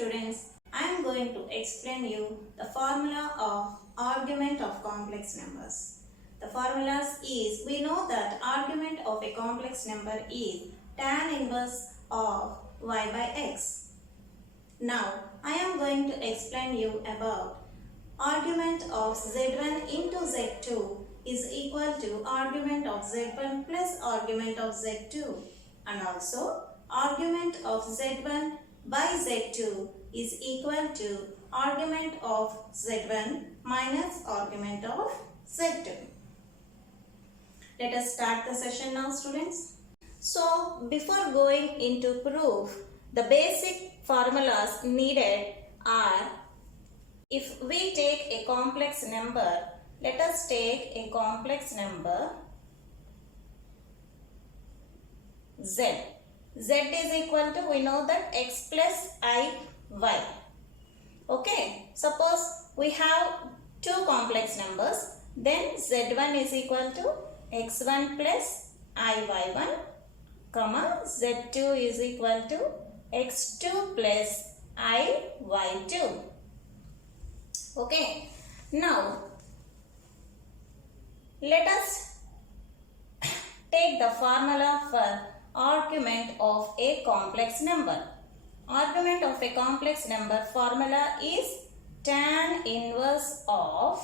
students, I am going to explain you the formula of argument of complex numbers. The formulas is, we know that argument of a complex number is tan inverse of y by x. Now, I am going to explain you about argument of z1 into z2 is equal to argument of z1 plus argument of z2, and also argument of z1 by z2 is equal to argument of z1 minus argument of z2. Let us start the session now, students. So, before going into proof, the basic formulas needed are, if we take a complex number, let us take a complex number z. Z is equal to, we know that x plus I y. Okay, suppose we have two complex numbers, then z1 is equal to x1 plus iy1, comma z2 is equal to x2 plus iy2. Okay, now let us take the formula for argument of a complex number. Argument of a complex number formula is tan inverse of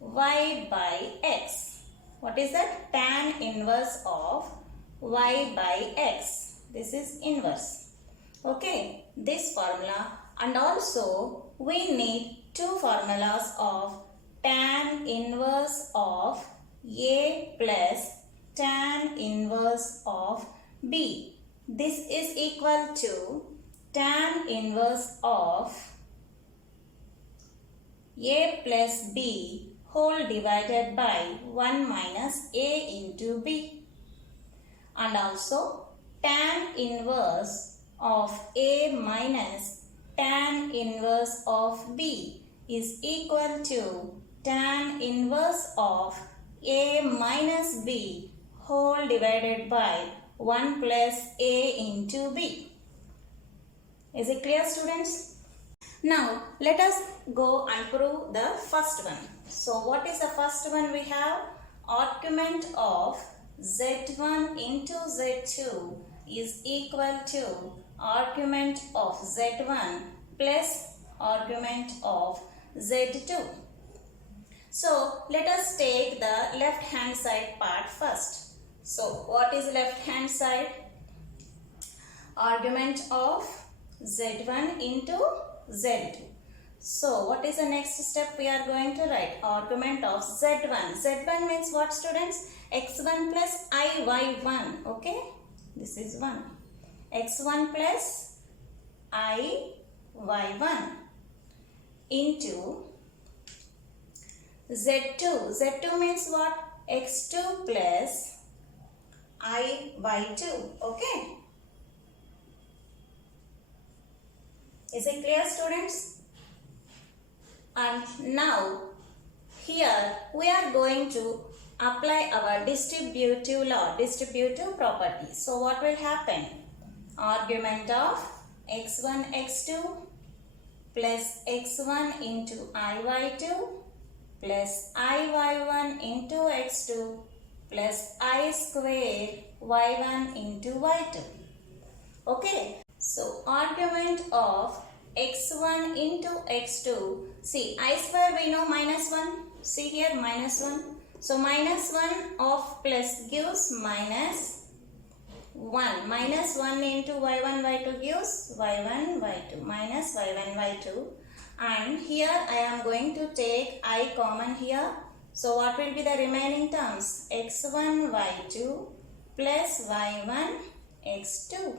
y by x. What is that? Tan inverse of y by x. This is inverse. Okay, this formula, and also we need two formulas of tan inverse of a plus tan inverse of b. This is equal to tan inverse of a plus b whole divided by 1 minus a into b, and also tan inverse of a minus tan inverse of b is equal to tan inverse of a minus b whole divided by 1 plus a into b. Is it clear, students? Now, let us go and prove the first one. So, what is the first one we have? Argument of z1 into z2 is equal to argument of z1 plus argument of z2. So, let us take the left hand side part first. So, what is left hand side? Argument of z1 into z2. So, what is the next step we are going to write? Argument of z1. z1 means what, students? x1 plus iy1. Okay, this is 1. x1 plus iy1 into z2. z2 means what? x2 plus iy2. Okay. Is it clear, students? And now here we are going to apply our distributive law, distributive property. So what will happen? Argument of x1 x2 plus x1 into iy2 plus iy1 into x2 plus I square y1 into y2. Okay. So, argument of x1 into x2. See, I square we know minus 1. See here, minus 1. So, minus 1 of plus gives minus 1. Minus 1 into y1, y2 gives y1, y2. Minus y1, y2. And here I am going to take I common here. So, what will be the remaining terms? x1, y2 plus y1, x2.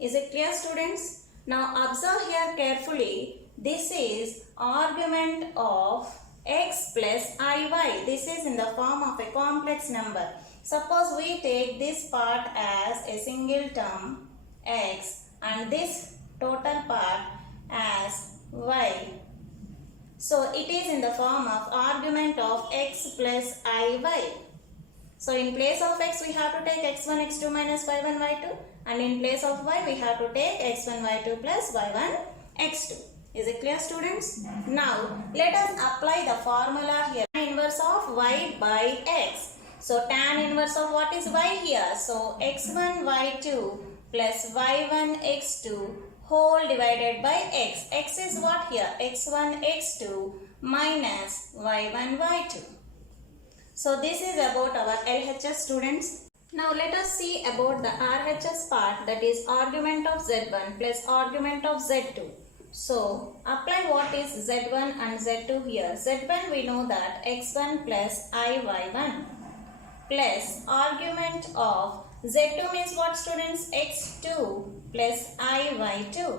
Is it clear, students? Now, observe here carefully. This is argument of x plus iy. This is in the form of a complex number. Suppose we take this part as a single term x and this total part as y. So, it is in the form of argument of x plus iy. So, in place of x, we have to take x1, x2 minus y1, y2. and in place of y we have to take x1 y2 plus y1 x2. Is it clear, students? Now let us apply the formula here. Tan inverse of y by x. So tan inverse of what is y here? So x1 y2 plus y1 x2 whole divided by x. X is what here? x1 x2 minus y1 y2. So this is about our LHS, students. Now let us see about the RHS part, that is argument of z1 plus argument of z2. So apply what is z1 and z2 here. z1 we know that x1 plus iy1 plus argument of z2 means what, students? x2 plus iy2.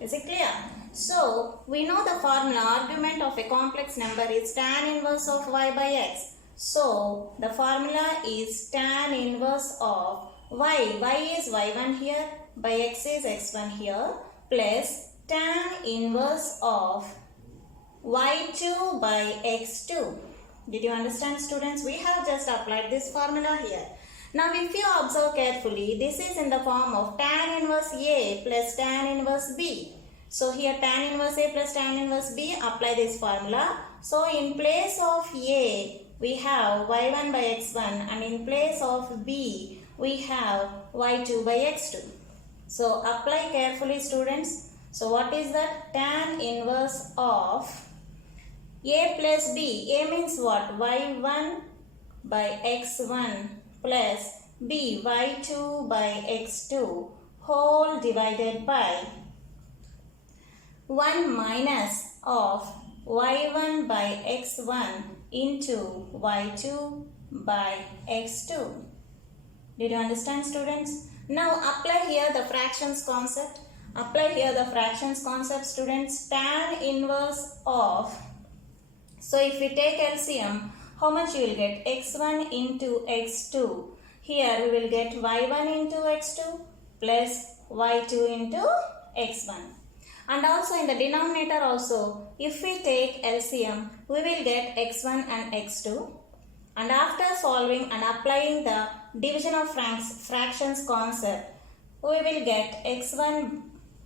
Is it clear? So we know the formula. Argument of a complex number is tan inverse of y by x. So the formula is tan inverse of y. Y is y1 here, by x is x1 here, plus tan inverse of y2 by x2. Did you understand, students? We have just applied this formula here. Now if you observe carefully, this is in the form of tan inverse A plus tan inverse B. So here tan inverse A plus tan inverse B, apply this formula. So in place of A, we have y1 by x1, and in place of B, we have y2 by x2. So apply carefully, students. So what is that? Tan inverse of A plus B. A means what? y1 by x1 plus B y2 by x2 whole divided by 1 minus of y1 by x1 into y2 by x2. Did you understand, students? Now apply here the fractions concept. Apply here the fractions concept, students. Tan inverse of, so if we take LCM, how much you will get? x1 into x2. Here we will get y1 into x2 plus y2 into x1. And also in the denominator also, if we take LCM, we will get x1 and x2. And after solving and applying the division of fractions concept, we will get x1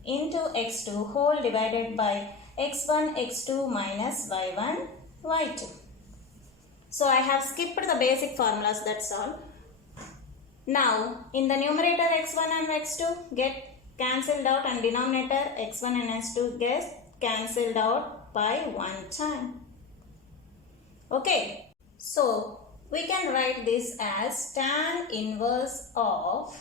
into x2 whole divided by x1 x2 minus y1 y2. So I have skipped the basic formulas, that's all. Now in the numerator x1 and x2 get cancelled out, and denominator x1 and x2 get cancelled out by one time. Okay, so we can write this as tan inverse of,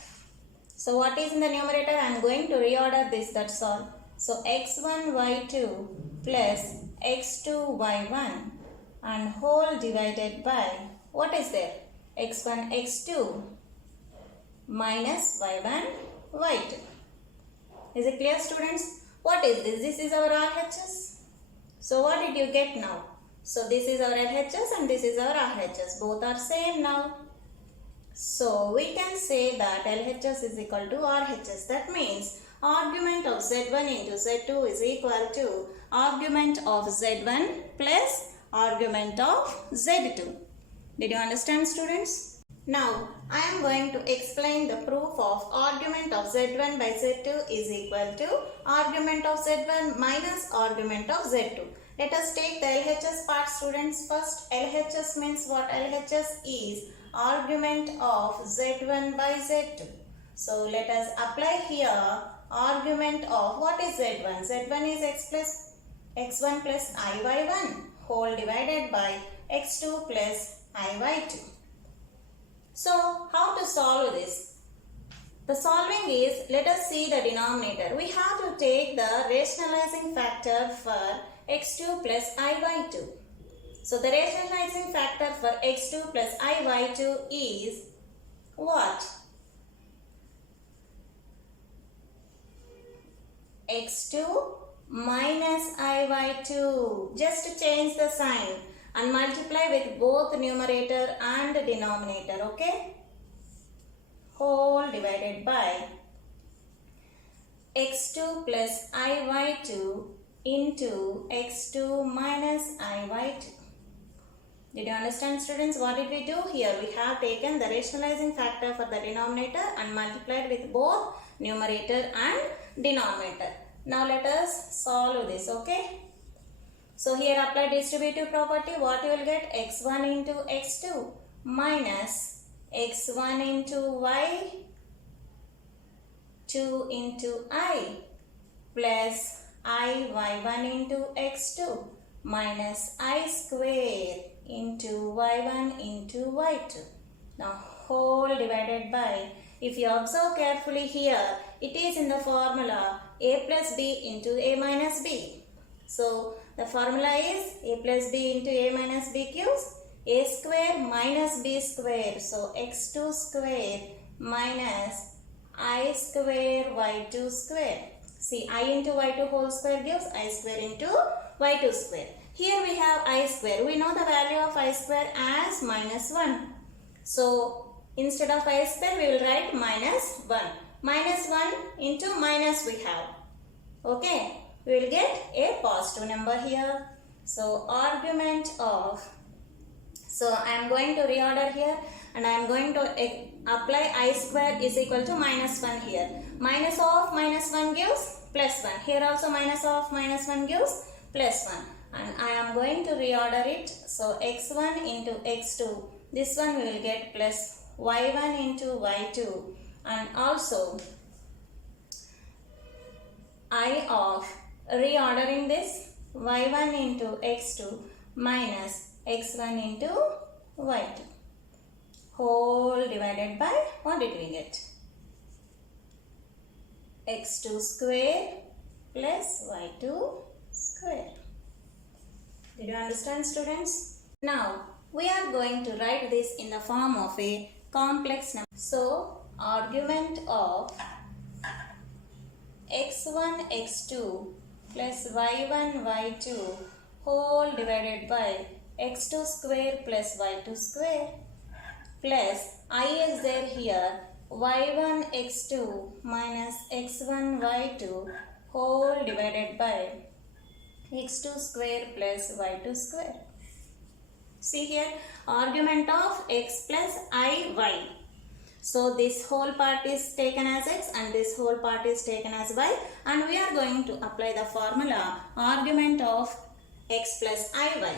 so what is in the numerator? I am going to reorder this, that's all. So x1 y2 plus x2 y1 and whole divided by, what is there? x1 x2 minus y1 y2. Is it clear, students? What is this? This is our RHS. So what did you get now? So this is our LHS and this is our RHS. Both are same now. So we can say that LHS is equal to RHS. That means argument of Z1 into Z2 is equal to argument of Z1 plus argument of Z2. Did you understand, students? Now I am going to explain the proof of argument of Z1 by Z2 is equal to argument of Z1 minus argument of Z2. Let us take the LHS part, students. First, LHS means what? LHS is argument of Z1 by Z2. So let us apply here argument of, what is Z1? Z1 is x1 plus iy1 whole divided by x2 plus iy2. So how to solve this? The solving is, let us see the denominator. We have to take the rationalizing factor for x2 plus iy2. So the rationalizing factor for x2 plus iy2 is what? x2 minus iy2. Just change the sign and multiply with both numerator and denominator, okay? Whole divided by x2 plus iy2 into x2 minus iy2. Did you understand, students? What did we do here? We have taken the rationalizing factor for the denominator and multiplied with both numerator and denominator. Now let us solve this, okay? So here apply distributive property. What you will get? X1 into X2 minus X1 into Y2 into I plus I Y1 into X2 minus I square into Y1 into Y2. Now whole divided by, if you observe carefully here, it is in the formula A plus B into A minus B. So the formula is A plus B into A minus B gives A square minus B square. So X2 square minus I square Y2 square. See, I into Y2 whole square gives I square into Y2 square. Here we have I square. We know the value of I square as minus 1. So instead of I square we will write minus 1. Minus 1 into minus we have. Okay. We will get a positive number here. So argument of, so I am going to reorder here and I am going to apply I square is equal to minus 1 here. Minus of minus 1 gives plus 1. Here also minus of minus 1 gives plus 1. And I am going to reorder it. So x1 into x2. This one we will get plus y1 into y2. And also I of reordering this y1 into x2 minus x1 into y2 whole divided by, what did we get? x2 square plus y2 square. Did you understand, students? Now we are going to write this in the form of a complex number. So argument of x1 x2 plus y1 y2 whole divided by x2 square plus y2 square plus I is there here y1 x2 minus x1 y2 whole divided by x2 square plus y2 square. See here, argument of x plus I y. So this whole part is taken as x and this whole part is taken as y, and we are going to apply the formula argument of x plus iy.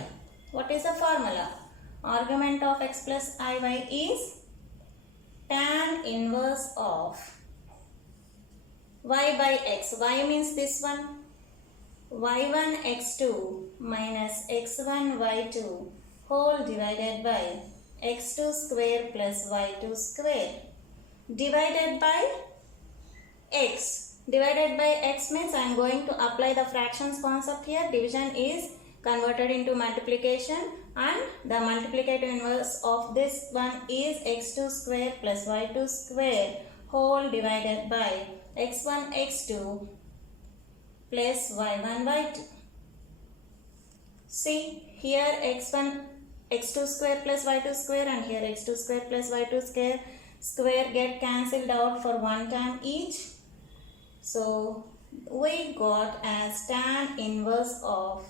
What is the formula? Argument of x plus iy is tan inverse of y by x. Y means this one. y1 x2 minus x1 y2 whole divided by x2 square plus y2 square divided by x. Divided by x means I am going to apply the fractions concept here. Division is converted into multiplication and the multiplicative inverse of this one is x2 square plus y2 square whole divided by x1 x2 plus y1 y2. See here x2 square plus y2 square and here x2 square plus y2 square get cancelled out for one time each. So we got as tan inverse of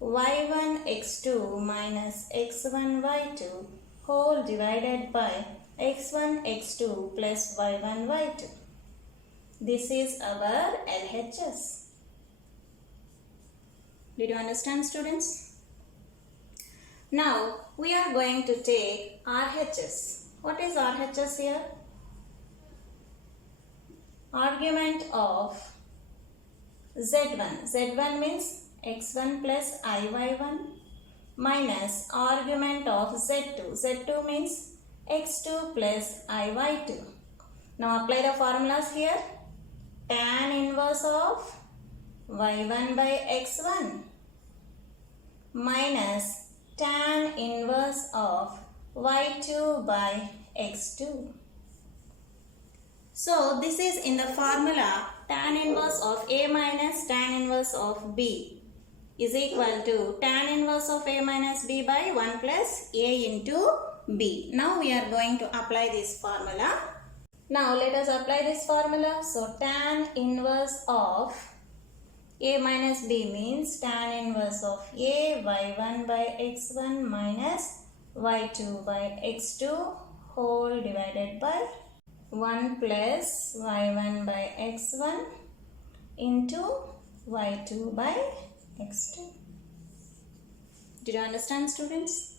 y1 x2 minus x1 y2 whole divided by x1 x2 plus y1 y2. This is our LHS. Did you understand, students? Now we are going to take RHS. What is RHS here? Argument of Z1. Z1 means x1 plus iy1 minus argument of Z2. Z2 means x2 plus iy2. Now apply the formulas here. Tan inverse of y1 by x1 minus tan inverse of y2 by x2. So this is in the formula tan inverse of A minus tan inverse of B is equal to tan inverse of A minus B by 1 plus A into B. Now we are going to apply this formula. Now let us apply this formula. So tan inverse of A minus B means tan inverse of A y1 by x1 minus y2 by x2 whole divided by 1 plus y1 by x1 into y2 by x2. Did you understand, students?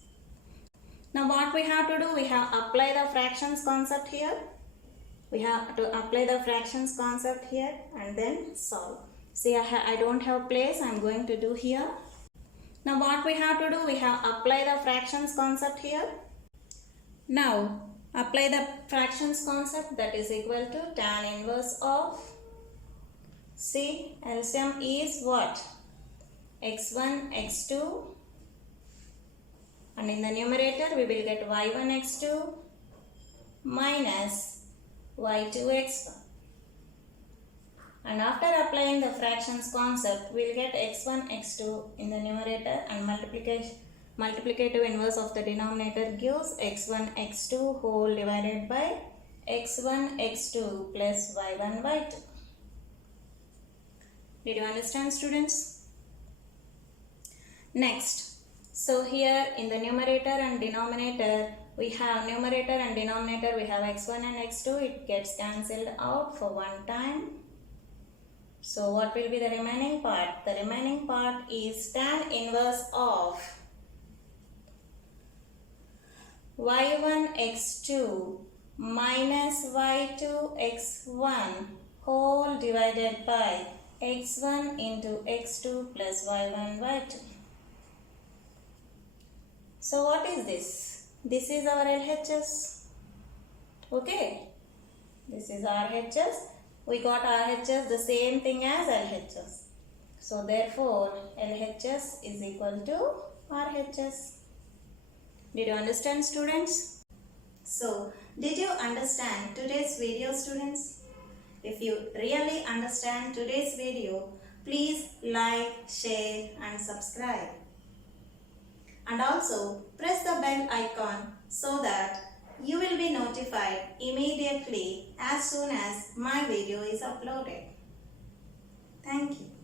Now what we have to do, we have apply the fractions concept here. We have to apply the fractions concept here and then solve. See, I don't have place, I am going to do here. Now what we have to do, we have apply the fractions concept here. Now apply the fractions concept, that is equal to tan inverse of, see, LCM is what? x1, x2, and in the numerator we will get y1 x2 minus y2 x1. And after applying the fractions concept, we will get x1 x2 in the numerator, and multiplicative inverse of the denominator gives x1 x2 whole divided by x1 x2 plus y1 y2. Did you understand, students? Next, so here in the numerator and denominator, we have numerator and denominator, we have x1 and x2, it gets cancelled out for one time. So what will be the remaining part? The remaining part is tan inverse of y1 x2 minus y2 x1 whole divided by x1 into x2 plus y1 y2. So what is this? This is our LHS. Okay. This is RHS. We got RHS the same thing as LHS. So therefore LHS is equal to RHS. Did you understand, students? So did you understand today's video, students? If you really understand today's video, please like, share and subscribe. And also press the bell icon so that you will be notified immediately as soon as my video is uploaded. Thank you.